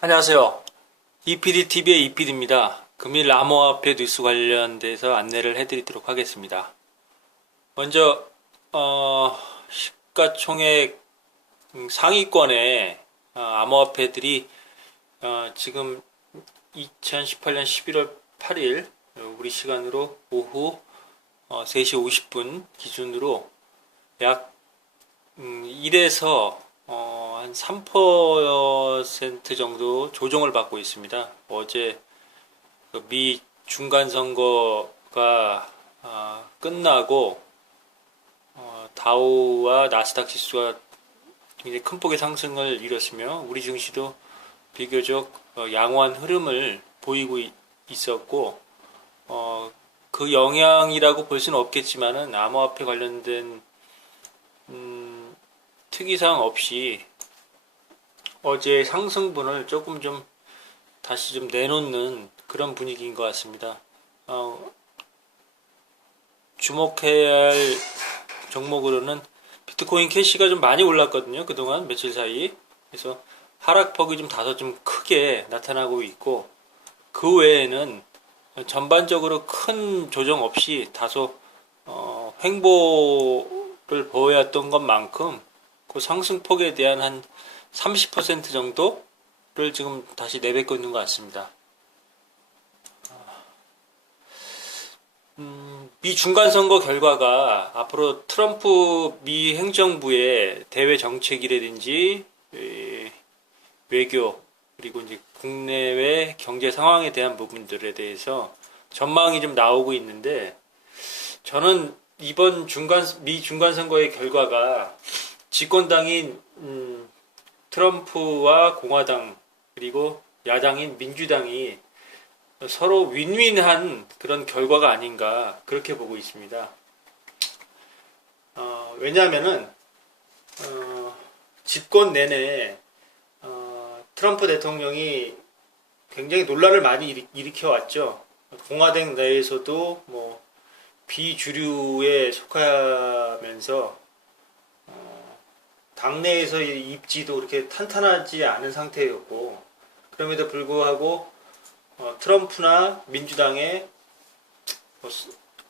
안녕하세요. EPDTV의 EPD입니다. 금일 암호화폐 뉴스 관련돼서 안내를 해드리도록 하겠습니다. 먼저 시가총액 상위권의 암호화폐들이 지금 2018년 11월 8일 우리 시간으로 오후 3시 50분 기준으로 약 1에서 한 3% 정도 조정을 받고 있습니다. 어제 미 중간선거가 끝나고 다우와 나스닥 지수가 굉장히 큰 폭의 상승을 이뤘으며 우리 증시도 비교적 양호한 흐름을 보이고 있었고 그 영향이라고 볼 수는 없겠지만은 암호화폐 관련된 특이사항 없이 어제 상승분을 조금 좀 다시 좀 내놓는 그런 분위기인 것 같습니다. 주목해야 할 종목으로는 비트코인 캐시가 좀 많이 올랐거든요. 그동안 며칠 사이. 그래서 하락폭이 좀 다소 좀 크게 나타나고 있고 그 외에는 전반적으로 큰 조정 없이 다소 횡보를 보였던 것만큼 그 상승폭에 대한 한 30% 정도를 지금 다시 내뱉고 있는 것 같습니다. 미 중간선거 결과가 앞으로 트럼프 미 행정부의 대외 정책이라든지 외교 그리고 이제 국내외 경제 상황에 대한 부분들에 대해서 전망이 좀 나오고 있는데 저는 이번 미 중간선거의 결과가 집권당인 트럼프와 공화당 그리고 야당인 민주당이 서로 윈윈한 그런 결과가 아닌가 그렇게 보고 있습니다. 왜냐하면은 집권 내내 트럼프 대통령이 굉장히 논란을 많이 일으켜 왔죠. 공화당 내에서도 뭐 비주류에 속하면서 당내에서의 입지도 그렇게 탄탄하지 않은 상태였고 그럼에도 불구하고 트럼프나 민주당의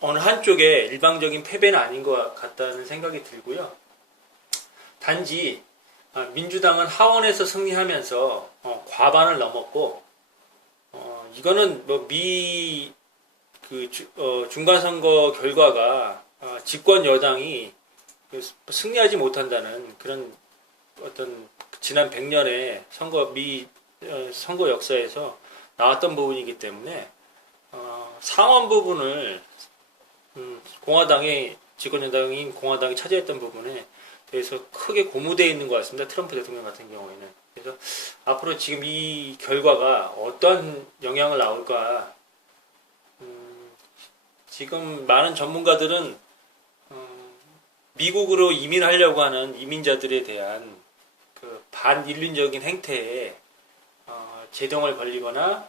어느 한쪽의 일방적인 패배는 아닌 것 같다는 생각이 들고요. 단지 민주당은 하원에서 승리하면서 과반을 넘었고 이거는 뭐미 중간선거 결과가 집권 여당이 승리하지 못한다는 그런 어떤 지난 100년의 선거 역사에서 나왔던 부분이기 때문에 상원 부분을 집권 여당인 공화당이 차지했던 부분에 대해서 크게 고무되어 있는 것 같습니다. 트럼프 대통령 같은 경우에는. 그래서 앞으로 지금 이 결과가 어떤 영향을 나올까 지금 많은 전문가들은 미국으로 이민하려고 하는 이민자들에 대한 그 반인륜적인 행태에 제동을 걸리거나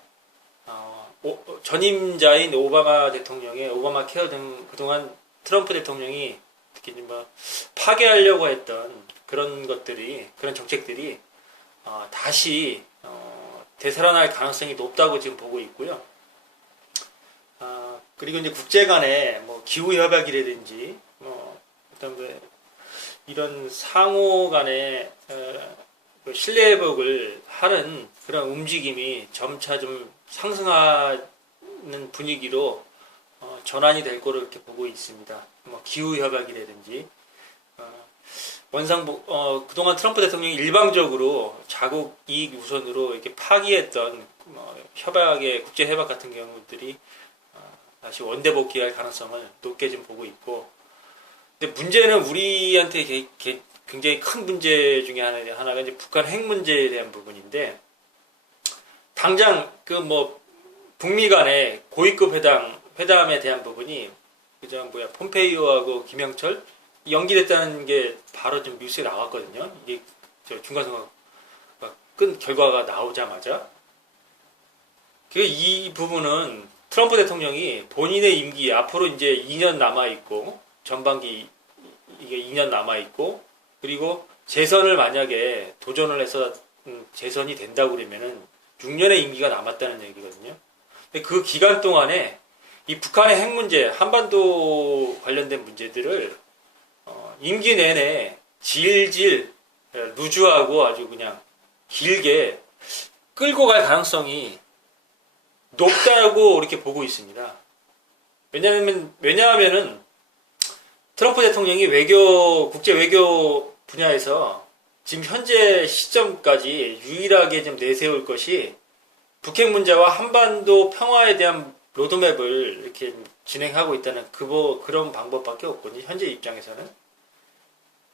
전임자인 오바마 대통령의 오바마 케어 등 그동안 트럼프 대통령이 특히 뭐 파괴하려고 했던 그런 정책들이 다시 되살아날 가능성이 높다고 지금 보고 있고요. 그리고 이제 국제 간의 뭐 기후 협약이라든지 그다음에 이런 상호 간의 신뢰 회복을 하는 그런 움직임이 점차 좀 상승하는 분위기로 전환이 될 거로 이렇게 보고 있습니다. 뭐 기후 협약이라든지 그동안 트럼프 대통령이 일방적으로 자국 이익 우선으로 이렇게 파기했던 국제 협약 같은 경우들이 다시 원대 복귀할 가능성을 높게 좀 보고 있고, 근데 문제는 우리한테 굉장히 큰 문제 중에 하나가 이제 북한 핵 문제에 대한 부분인데, 당장 북미 간의 고위급 회담에 대한 부분이 폼페이오하고 김영철 연기됐다는 게 바로 좀 뉴스에 나왔거든요. 이게 중간선거 끝 결과가 나오자마자 이 부분은 트럼프 대통령이 본인의 임기 앞으로 이제 2년 남아 있고 전반기 이게 2년 남아 있고 그리고 재선을 만약에 도전을 해서 재선이 된다고 그러면은 6년의 임기가 남았다는 얘기거든요. 근데 그 기간 동안에 이 북한의 핵 문제, 한반도 관련된 문제들을 임기 내내 질질 루즈하고 아주 그냥 길게 끌고 갈 가능성이 높다고 이렇게 보고 있습니다. 왜냐하면은 트럼프 대통령이 국제 외교 분야에서 지금 현재 시점까지 유일하게 좀 내세울 것이 북핵 문제와 한반도 평화에 대한 로드맵을 이렇게 진행하고 있다는 그런 방법밖에 없거든요. 현재 입장에서는.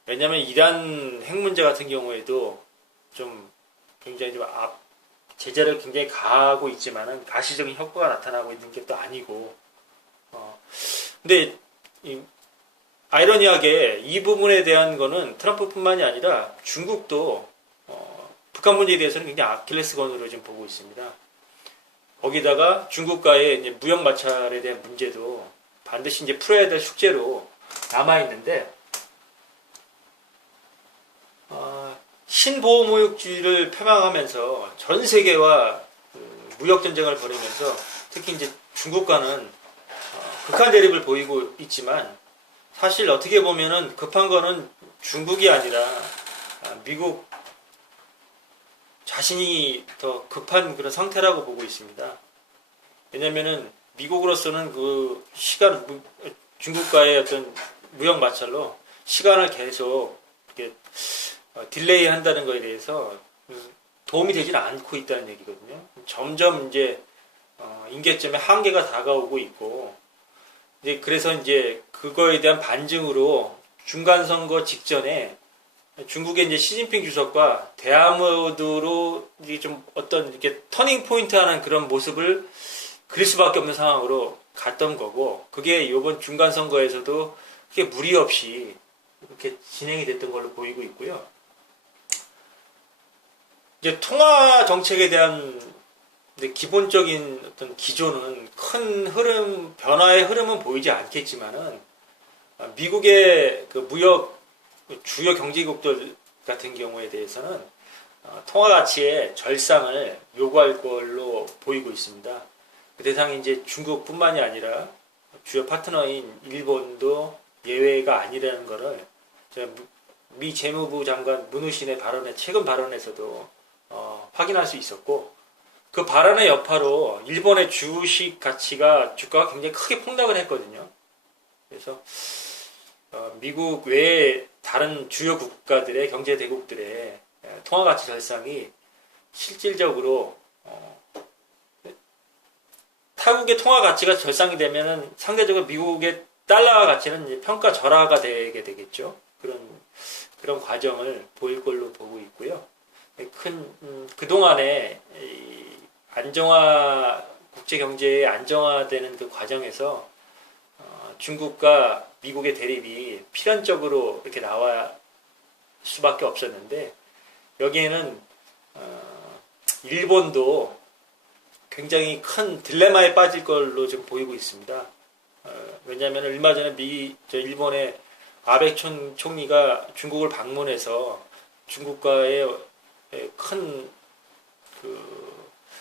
왜냐하면 이란 핵 문제 같은 경우에도 좀 굉장히 제재를 굉장히 가하고 있지만은 가시적인 효과가 나타나고 있는 게 또 아니고. 근데 아이러니하게 이 부분에 대한 거는 트럼프뿐만이 아니라 중국도 북한 문제에 대해서는 굉장히 아킬레스건으로 지금 보고 있습니다. 거기다가 중국과의 이제 무역 마찰에 대한 문제도 반드시 이제 풀어야 될 숙제로 남아 있는데 신보호무역주의를 표방하면서 전 세계와 무역 전쟁을 벌이면서 특히 이제 중국과는 극한 대립을 보이고 있지만 사실 어떻게 보면은 급한 거는 중국이 아니라 미국 자신이 더 급한 그런 상태라고 보고 있습니다. 왜냐면은 미국으로서는 중국과의 어떤 무역 마찰로 시간을 계속 이렇게 딜레이 한다는 거에 대해서 도움이 되지는 않고 있다는 얘기거든요. 점점 이제 임계점에 한계가 다가오고 있고 그래서 이제 그거에 대한 반증으로 중간선거 직전에 중국의 이제 시진핑 주석과 대화모드로 이게 좀 어떤 이렇게 터닝 포인트 하는 그런 모습을 그릴 수밖에 없는 상황으로 갔던 거고, 그게 이번 중간선거에서도 그게 무리 없이 이렇게 진행이 됐던 걸로 보이고 있고요. 이제 통화 정책에 대한 기본적인 어떤 기조는 큰 변화의 흐름은 보이지 않겠지만은 미국의 그 무역 주요 경제국들 같은 경우에 대해서는 통화 가치의 절상을 요구할 걸로 보이고 있습니다. 그 대상이 이제 중국뿐만이 아니라 주요 파트너인 일본도 예외가 아니라는 것을 미 재무부 장관 문우신의 최근 발언에서도 확인할 수 있었고, 그 발언의 여파로 일본의 주가가 굉장히 크게 폭락을 했거든요. 그래서 미국 외의 다른 주요 국가들의 경제 대국들의 통화 가치 절상이 실질적으로 타국의 통화 가치가 절상이 되면은 상대적으로 미국의 달러 가치는 이제 평가 절하가 되게 되겠죠. 그런 과정을 보일 걸로 보고 있고요. 그동안에 국제 경제의 안정화되는 그 과정에서 중국과 미국의 대립이 필연적으로 이렇게 나올 수밖에 없었는데, 여기에는 일본도 굉장히 큰 딜레마에 빠질 걸로 지금 보이고 있습니다. 왜냐하면 얼마 전에 일본의 아베 총리가 중국을 방문해서 중국과의 큰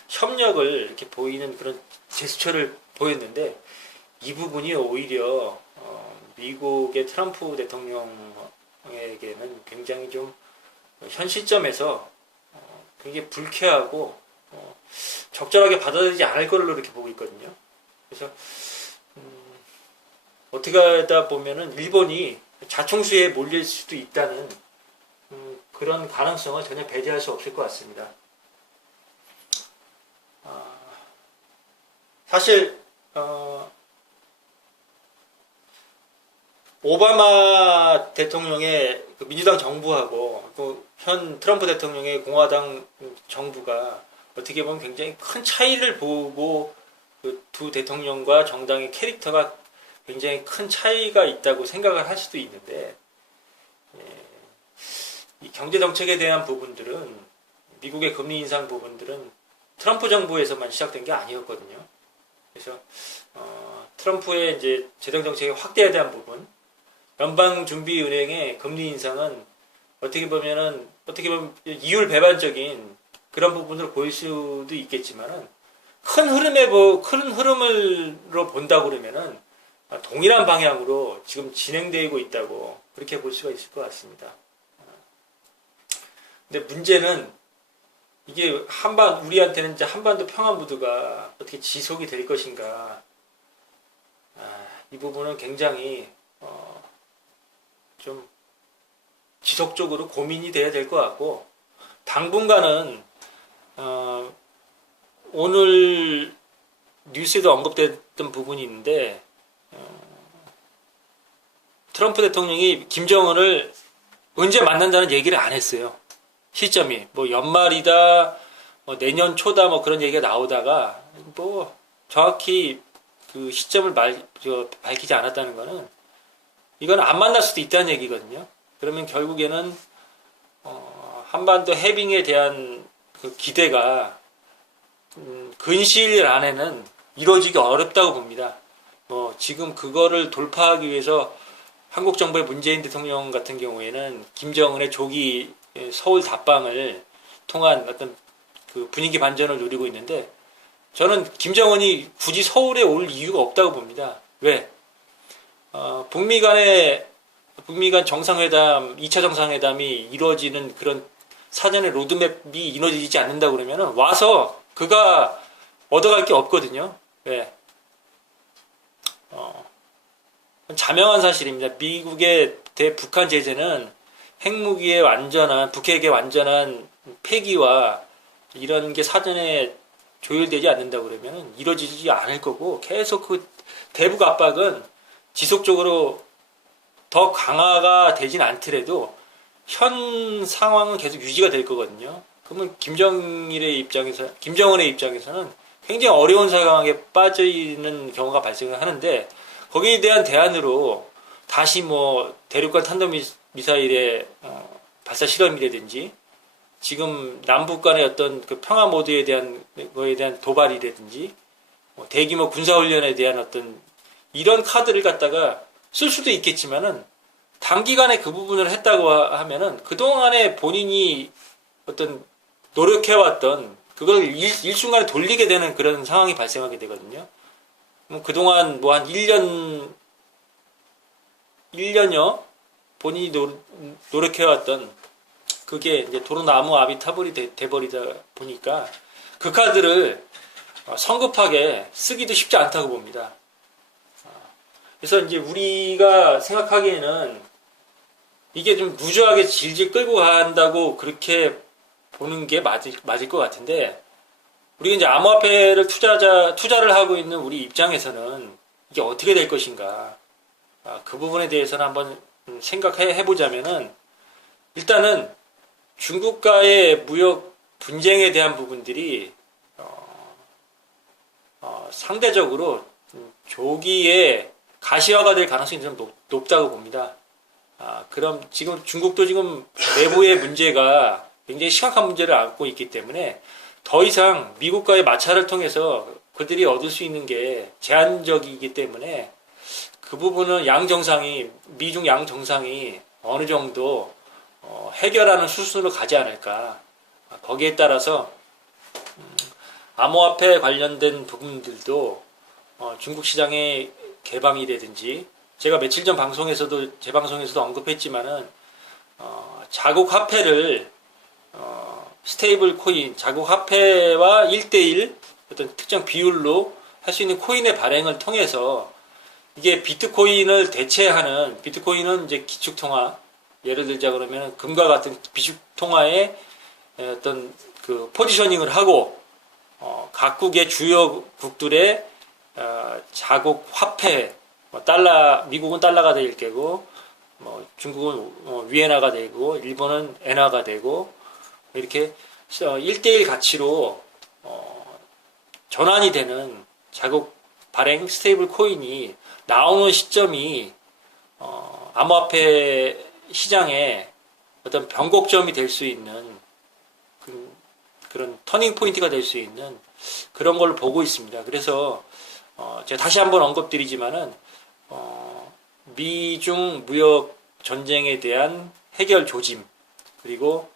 협력을 이렇게 보이는 그런 제스처를 보였는데, 이 부분이 오히려 미국의 트럼프 대통령에게는 굉장히 좀 현 시점에서 굉장히 불쾌하고 적절하게 받아들이지 않을 걸로 이렇게 보고 있거든요. 그래서 어떻게 하다 보면은 일본이 자충수에 몰릴 수도 있다는 그런 가능성을 전혀 배제할 수 없을 것 같습니다. 사실 오바마 대통령의 민주당 정부하고 또 현 트럼프 대통령의 공화당 정부가 어떻게 보면 굉장히 큰 차이를 보고 그 두 대통령과 정당의 캐릭터가 굉장히 큰 차이가 있다고 생각을 할 수도 있는데, 이 경제 정책에 대한 부분들은, 미국의 금리 인상 부분들은 트럼프 정부에서만 시작된 게 아니었거든요. 그래서 트럼프의 이제 재정 정책의 확대에 대한 부분, 연방준비은행의 금리 인상은 어떻게 보면은 어떻게 보면 이율 배반적인 그런 부분으로 보일 수도 있겠지만은 큰 흐름으로 본다고 그러면은 동일한 방향으로 지금 진행되고 있다고 그렇게 볼 수가 있을 것 같습니다. 근데 문제는 이게 우리한테는 이제 한반도 평화무드가 어떻게 지속이 될 것인가. 이 부분은 굉장히 좀 지속적으로 고민이 돼야 될 것 같고, 당분간은 오늘 뉴스에도 언급됐던 부분이 있는데, 트럼프 대통령이 김정은을 언제 만난다는 얘기를 안 했어요. 시점이 뭐 연말이다, 뭐 내년 초다, 뭐 그런 얘기가 나오다가 뭐 정확히 그 시점을 밝히지 않았다는 거는 이건 안 만날 수도 있다는 얘기거든요. 그러면 결국에는 한반도 해빙에 대한 그 기대가 근시일 안에는 이루어지기 어렵다고 봅니다. 지금 그거를 돌파하기 위해서 한국 정부의 문재인 대통령 같은 경우에는 김정은의 조기 서울 답방을 통한 어떤 그 분위기 반전을 노리고 있는데, 저는 김정은이 굳이 서울에 올 이유가 없다고 봅니다. 왜? 북미 간 정상회담, 2차 정상회담이 이루어지는 그런 사전의 로드맵이 이루어지지 않는다 그러면은 와서 그가 얻어갈 게 없거든요. 왜? 자명한 사실입니다. 미국의 대북한 제재는 핵무기의 북핵의 완전한 폐기와 이런 게 사전에 조율되지 않는다 그러면 이루어지지 않을 거고, 계속 그 대북 압박은 지속적으로 더 강화가 되진 않더라도 현 상황은 계속 유지가 될 거거든요. 그러면 김정은의 입장에서는 굉장히 어려운 상황에 빠져 있는 경우가 발생을 하는데, 거기에 대한 대안으로 다시 뭐 대륙간 탄도미사일의 발사 실험이라든지, 지금 남북 간의 어떤 그 평화 모드에 대한 거에 대한 도발이라든지, 대규모 군사훈련에 대한 어떤 이런 카드를 갖다가 쓸 수도 있겠지만은, 단기간에 그 부분을 했다고 하면은 그동안에 본인이 어떤 노력해왔던 그걸 일순간에 돌리게 되는 그런 상황이 발생하게 되거든요. 그동안 뭐 한 1년여 본인이 노력해왔던 그게 이제 도로나무 앞이 타버리 돼버리다 보니까 그 카드를 성급하게 쓰기도 쉽지 않다고 봅니다. 그래서 이제 우리가 생각하기에는 이게 좀 루즈하게 질질 끌고 간다고 그렇게 보는 게 맞을 것 같은데, 우리가 이제 암호화폐를 투자를 하고 있는 우리 입장에서는 이게 어떻게 될 것인가, 그 부분에 대해서는 한번 생각해 보자면은, 일단은 중국과의 무역 분쟁에 대한 부분들이 상대적으로 조기에 가시화가 될 가능성이 좀 높다고 봅니다. 그럼 지금 중국도 지금 내부의 문제가 굉장히 심각한 문제를 안고 있기 때문에 더 이상 미국과의 마찰을 통해서 그들이 얻을 수 있는 게 제한적이기 때문에, 그 부분은 미중 양 정상이 어느 정도 해결하는 수순으로 가지 않을까. 거기에 따라서 암호화폐 관련된 부분들도 중국 시장의 개방이라든지, 제가 며칠 전 제 방송에서도 언급했지만은 자국 화폐를 스테이블 코인, 자국 화폐와 1대1 어떤 특정 비율로 할 수 있는 코인의 발행을 통해서, 이게 비트코인을 대체하는, 비트코인은 이제 기축통화, 예를 들자 그러면 금과 같은 비축통화의 어떤 그 포지셔닝을 하고, 각국의 주요 국들의 자국 화폐, 미국은 달러가 될 거고, 중국은 위엔화가 되고, 일본은 엔화가 되고, 이렇게 1대1 가치로 전환이 되는 자국 발행 스테이블 코인이 나오는 시점이 암호화폐 시장에 어떤 변곡점이 될 수 있는 그런 터닝 포인트가 될 수 있는 그런 걸 보고 있습니다. 그래서 제가 다시 한번 언급드리지만은 미중 무역 전쟁에 대한 해결 조짐, 그리고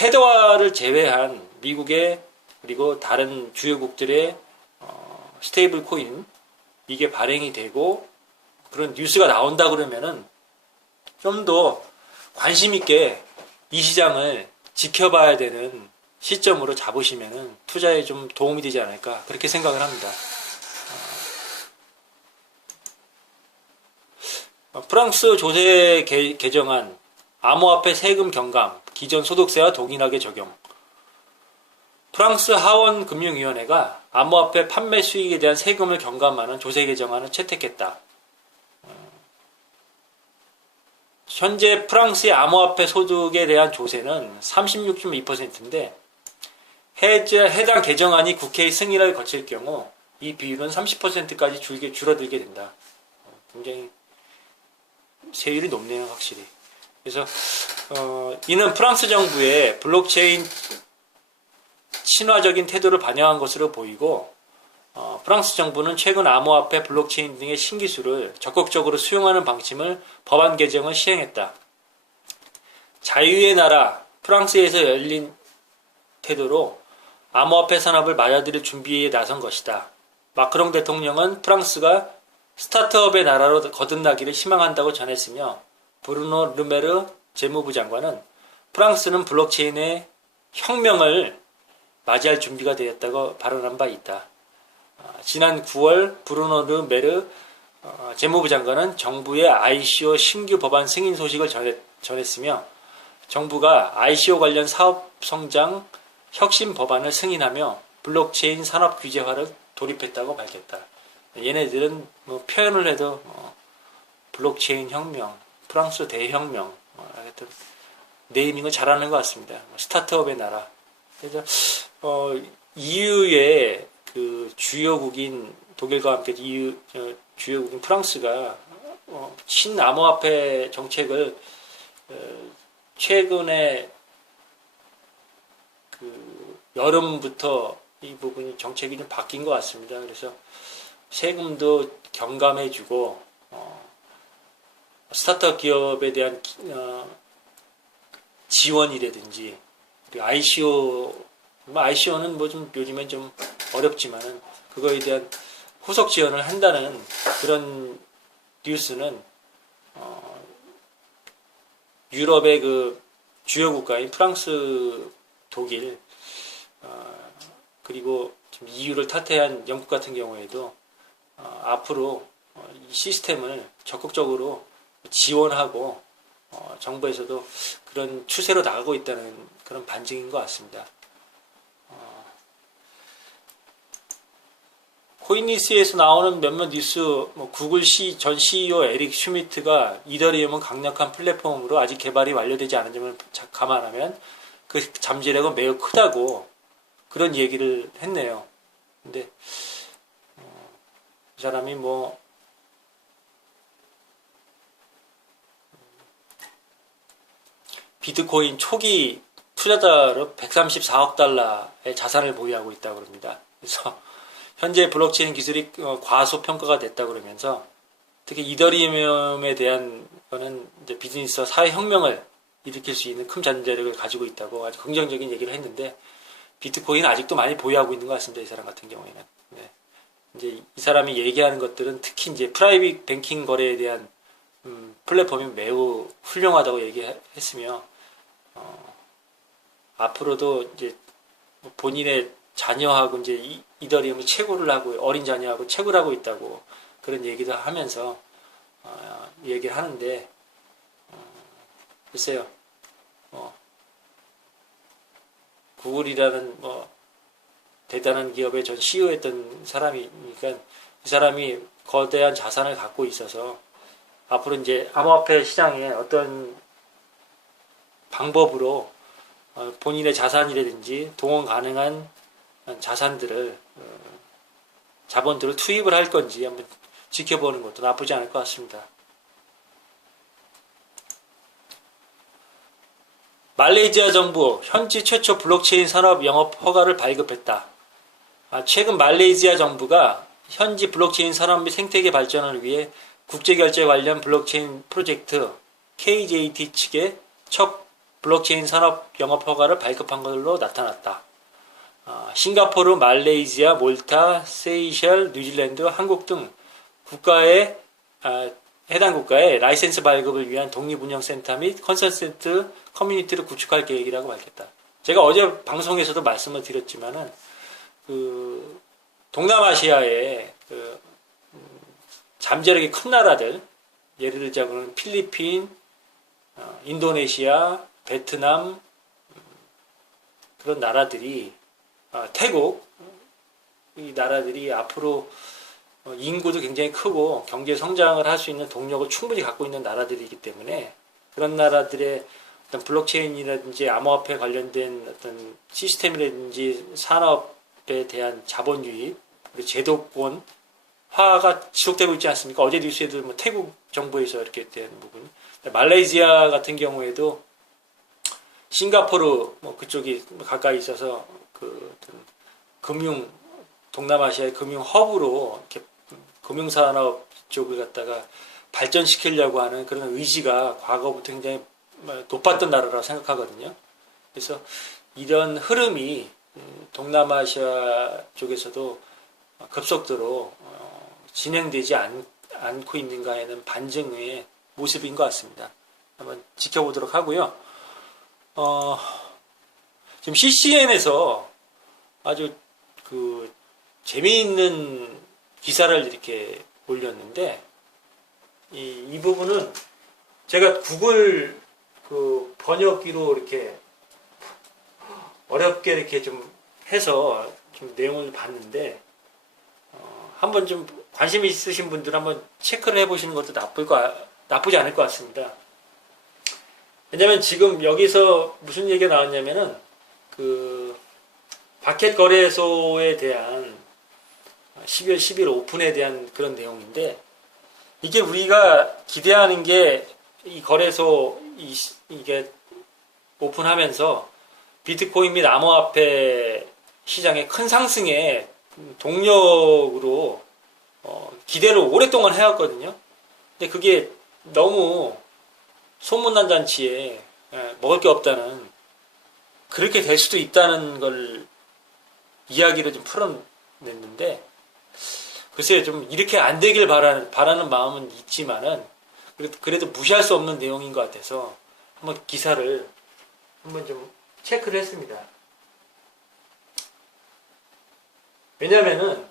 테드와를 제외한 미국의 그리고 다른 주요국들의 스테이블 코인 이게 발행이 되고 그런 뉴스가 나온다 그러면은 좀 더 관심 있게 이 시장을 지켜봐야 되는 시점으로 잡으시면은 투자에 좀 도움이 되지 않을까 그렇게 생각을 합니다. 프랑스 조세 개정안 암호화폐 세금 경감 기존 소득세와 동일하게 적용. 프랑스 하원 금융위원회가 암호화폐 판매 수익에 대한 세금을 경감하는 조세 개정안을 채택했다. 현재 프랑스의 암호화폐 소득에 대한 조세는 36.2%인데 해당 개정안이 국회의 승인을 거칠 경우 이 비율은 30%까지 줄어들게 된다. 굉장히 세율이 높네요, 확실히. 그래서 이는 프랑스 정부의 블록체인 친화적인 태도를 반영한 것으로 보이고 프랑스 정부는 최근 암호화폐, 블록체인 등의 신기술을 적극적으로 수용하는 방침을 법안 개정을 시행했다. 자유의 나라 프랑스에서 열린 태도로 암호화폐 산업을 맞아들일 준비에 나선 것이다. 마크롱 대통령은 프랑스가 스타트업의 나라로 거듭나기를 희망한다고 전했으며 브루노 르메르 재무부 장관은 프랑스는 블록체인의 혁명을 맞이할 준비가 되었다고 발언한 바 있다. 지난 9월 브루노 르메르 재무부 장관은 정부의 ICO 신규 법안 승인 소식을 전했으며 정부가 ICO 관련 사업 성장 혁신 법안을 승인하며 블록체인 산업 규제화를 돌입했다고 밝혔다. 얘네들은 뭐 표현을 해도 블록체인 혁명, 프랑스 대혁명, 하여튼 네이밍을 잘하는 것 같습니다. 스타트업의 나라. 그래서 EU의 그 주요국인 독일과 함께 EU 주요국인 프랑스가 친암호화폐 정책을 최근에 그 여름부터 이 부분이 정책이 좀 바뀐 것 같습니다. 그래서 세금도 경감해주고 스타트업 기업에 대한 지원이라든지 그리고 ICO는 뭐 좀 요즘엔 좀 어렵지만은 그거에 대한 후속 지원을 한다는 그런 뉴스는 유럽의 그 주요 국가인 프랑스, 독일 그리고 EU를 탈퇴한 영국 같은 경우에도 앞으로 이 시스템을 적극적으로 지원하고 정부에서도 그런 추세로 나가고 있다는 그런 반증인 것 같습니다. 코인니스에서 나오는 몇몇 뉴스, 구글 전 CEO 에릭 슈미트가 이더리움은 강력한 플랫폼으로 아직 개발이 완료되지 않은 점을 감안하면 그 잠재력은 매우 크다고 그런 얘기를 했네요. 근데 이 사람이 비트코인 초기 투자자로 134억 달러의 자산을 보유하고 있다고 합니다. 그래서 현재 블록체인 기술이 과소평가가 됐다 그러면서 특히 이더리움에 대한 거는 이제 비즈니스와 사회 혁명을 일으킬 수 있는 큰 잠재력을 가지고 있다고 아주 긍정적인 얘기를 했는데 비트코인은 아직도 많이 보유하고 있는 것 같습니다. 이 사람 같은 경우에는. 네. 이제 이 사람이 얘기하는 것들은 특히 이제 프라이빗 뱅킹 거래에 대한 플랫폼이 매우 훌륭하다고 얘기했으며 앞으로도 이제 본인의 자녀하고 이제 이더리움이 채굴을 하고 어린 자녀하고 채굴을 하고 있다고 그런 얘기도 하면서 얘기를 하는데 글쎄요 구글이라는 대단한 기업의 전 CEO였던 사람이니까 이 사람이 거대한 자산을 갖고 있어서 앞으로 이제 암호화폐 시장에 어떤 방법으로 본인의 자산이라든지 동원 가능한 자산들을 자본들을 투입을 할 건지 한번 지켜보는 것도 나쁘지 않을 것 같습니다. 말레이시아 정부 현지 최초 블록체인 산업 영업 허가를 발급했다. 최근 말레이시아 정부가 현지 블록체인 산업 및 생태계 발전을 위해 국제결제 관련 블록체인 프로젝트 KJT 측에 첫 블록체인 산업 영업 허가를 발급한 걸로 나타났다. 싱가포르, 말레이시아, 몰타, 세이셸, 뉴질랜드, 한국 등 국가의 해당 국가의 라이센스 발급을 위한 독립운영센터 및 컨설턴트 커뮤니티를 구축할 계획이라고 밝혔다. 제가 어제 방송에서도 말씀을 드렸지만은 그 동남아시아의 그 잠재력이 큰 나라들, 예를 들자고는 필리핀, 인도네시아, 베트남 그런 나라들이 태국 이 나라들이 앞으로 인구도 굉장히 크고 경제 성장을 할 수 있는 동력을 충분히 갖고 있는 나라들이기 때문에 그런 나라들의 어떤 블록체인이라든지 암호화폐 관련된 어떤 시스템이라든지 산업에 대한 자본 유입 그리고 제도권화가 지속되고 있지 않습니까? 어제 뉴스에도 뭐 태국 정부에서 이렇게 된 부분, 말레이시아 같은 경우에도 싱가포르 뭐 그쪽이 가까이 있어서 그 동남아시아의 금융 허브로 이렇게 금융산업 쪽을 갖다가 발전시키려고 하는 그런 의지가 과거부터 굉장히 높았던 나라라고 생각하거든요. 그래서 이런 흐름이 동남아시아 쪽에서도 급속도로 진행되지 않고 있는가에는 반증의 모습인 것 같습니다. 한번 지켜보도록 하고요. 지금 CCN에서 아주 그 재미있는 기사를 이렇게 올렸는데 이 부분은 제가 구글 그 번역기로 이렇게 어렵게 이렇게 좀 해서 좀 내용을 봤는데 한번 좀 관심 있으신 분들 한번 체크를 해보시는 것도 나쁘지 않을 것 같습니다. 왜냐면 지금 여기서 무슨 얘기가 나왔냐면은 그 바켓 거래소에 대한 12월 10일 오픈에 대한 그런 내용인데 이게 우리가 기대하는 게 이 거래소 이게 오픈하면서 비트코인 및 암호화폐 시장의 큰 상승에 동력으로 기대를 오랫동안 해왔거든요. 근데 그게 너무 소문난 잔치에 먹을 게 없다는 그렇게 될 수도 있다는 걸 이야기를 좀 풀어냈는데 글쎄요 좀 이렇게 안 되길 바라는 마음은 있지만은 그래도 무시할 수 없는 내용인 것 같아서 한번 기사를 한번 좀 체크를 했습니다. 왜냐면은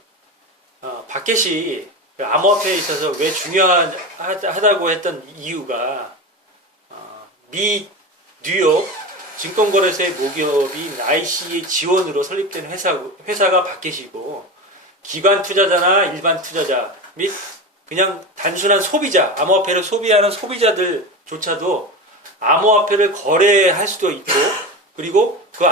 바켓이 암호화폐에 있어서 왜 중요하다고 했던 이유가 미 뉴욕 증권거래소의 모기업인 IC의 지원으로 설립된 회사가 바켓이고 기관 투자자나 일반 투자자 및 그냥 단순한 소비자, 암호화폐를 소비하는 소비자들조차도 암호화폐를 거래할 수도 있고 그리고 그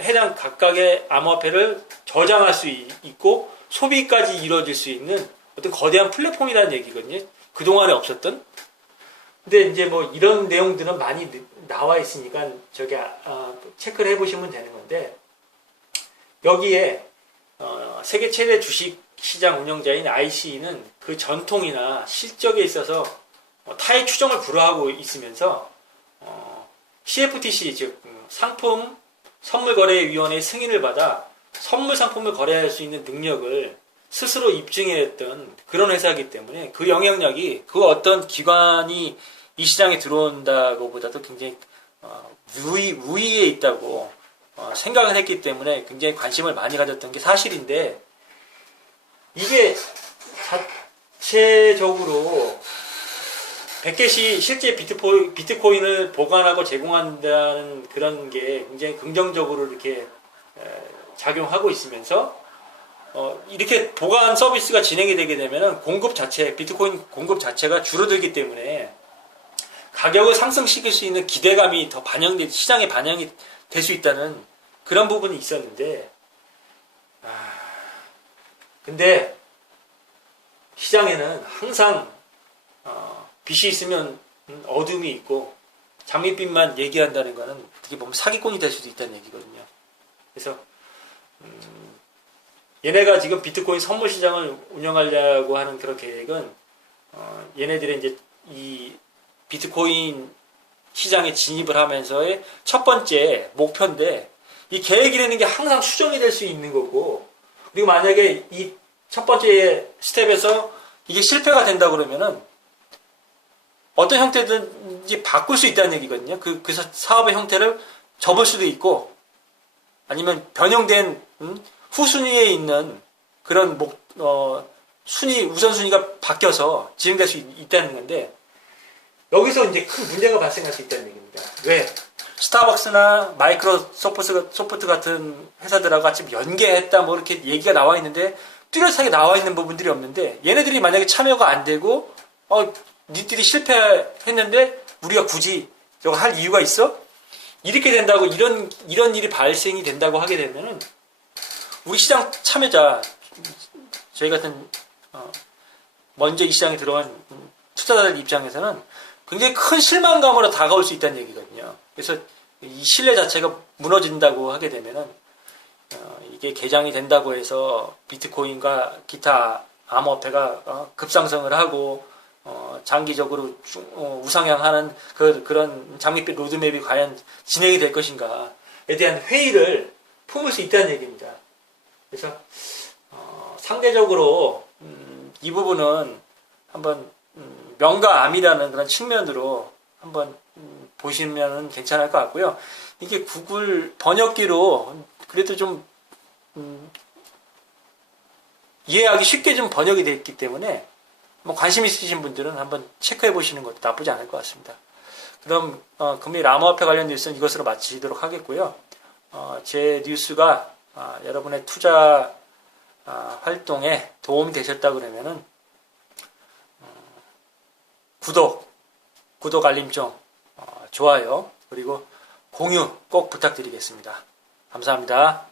해당 각각의 암호화폐를 저장할 수 있고 소비까지 이루어질 수 있는 어떤 거대한 플랫폼이라는 얘기거든요. 그동안에 없었던. 근데 이제 뭐 이런 내용들은 많이 나와 있으니까 저기 체크를 해보시면 되는 건데 여기에 세계 최대 주식 시장 운영자인 IC는 그 전통이나 실적에 있어서 타의 추종을 불허하고 있으면서 CFTC 즉 상품 선물거래위원회의 승인을 받아 선물 상품을 거래할 수 있는 능력을 스스로 입증했던 그런 회사이기 때문에 그 영향력이 그 어떤 기관이 이 시장에 들어온다고 보다도 굉장히 우위에 있다고 생각을 했기 때문에 굉장히 관심을 많이 가졌던 게 사실인데 이게 자체적으로 100개씩 실제 비트코인을 보관하고 제공한다는 그런 게 굉장히 긍정적으로 이렇게 작용하고 있으면서 이렇게 보관 서비스가 진행이 되게 되면 비트코인 공급 자체가 줄어들기 때문에 가격을 상승시킬 수 있는 기대감이 더 시장에 반영이 될 수 있다는 그런 부분이 있었는데 근데 시장에는 항상 빛이 있으면 어둠이 있고 장밋빛만 얘기한다는 거는 어떻게 보면 사기꾼이 될 수도 있다는 얘기거든요. 그래서 얘네가 지금 비트코인 선물 시장을 운영하려고 하는 그런 계획은 얘네들의 이제 이 비트코인 시장에 진입을 하면서의 첫 번째 목표인데, 이 계획이라는 게 항상 수정이 될 수 있는 거고, 그리고 만약에 이 첫 번째 스텝에서 이게 실패가 된다 그러면은 어떤 형태든지 바꿀 수 있다는 얘기거든요. 그 사업의 형태를 접을 수도 있고, 아니면 변형된 후순위에 있는 그런 우선순위가 바뀌어서 진행될 수 있다는 건데, 여기서 이제 큰 문제가 발생할 수 있다는 얘기입니다. 왜? 스타벅스나 마이크로소프트 같은 회사들하고 같이 연계했다 뭐 이렇게 얘기가 나와 있는데, 뚜렷하게 나와 있는 부분들이 없는데, 얘네들이 만약에 참여가 안 되고 니들이 실패했는데 우리가 굳이 저거 할 이유가 있어? 이렇게 된다고, 이런 일이 발생이 된다고 하게 되면은 우리 시장 참여자, 저희 같은 먼저 이 시장에 들어간 투자자들 입장에서는 굉장히 큰 실망감으로 다가올 수 있다는 얘기거든요. 그래서 이 신뢰 자체가 무너진다고 하게 되면은 이게 개장이 된다고 해서 비트코인과 기타 암호화폐가 급상승을 하고 장기적으로 우상향하는 그런 장밋빛 로드맵이 과연 진행이 될 것인가에 대한 회의를 품을 수 있다는 얘기입니다. 그래서 상대적으로 이 부분은 한번 명과 암이라는 그런 측면으로 한번 보시면 괜찮을 것 같고요. 이게 구글 번역기로 그래도 좀 이해하기 쉽게 좀 번역이 됐기 때문에 뭐 관심 있으신 분들은 한번 체크해 보시는 것도 나쁘지 않을 것 같습니다. 그럼 금일 암호화폐 관련 뉴스는 이것으로 마치도록 하겠고요. 제 뉴스가 여러분의 투자 활동에 도움이 되셨다 그러면은 구독 알림종, 좋아요, 그리고 공유 꼭 부탁드리겠습니다. 감사합니다.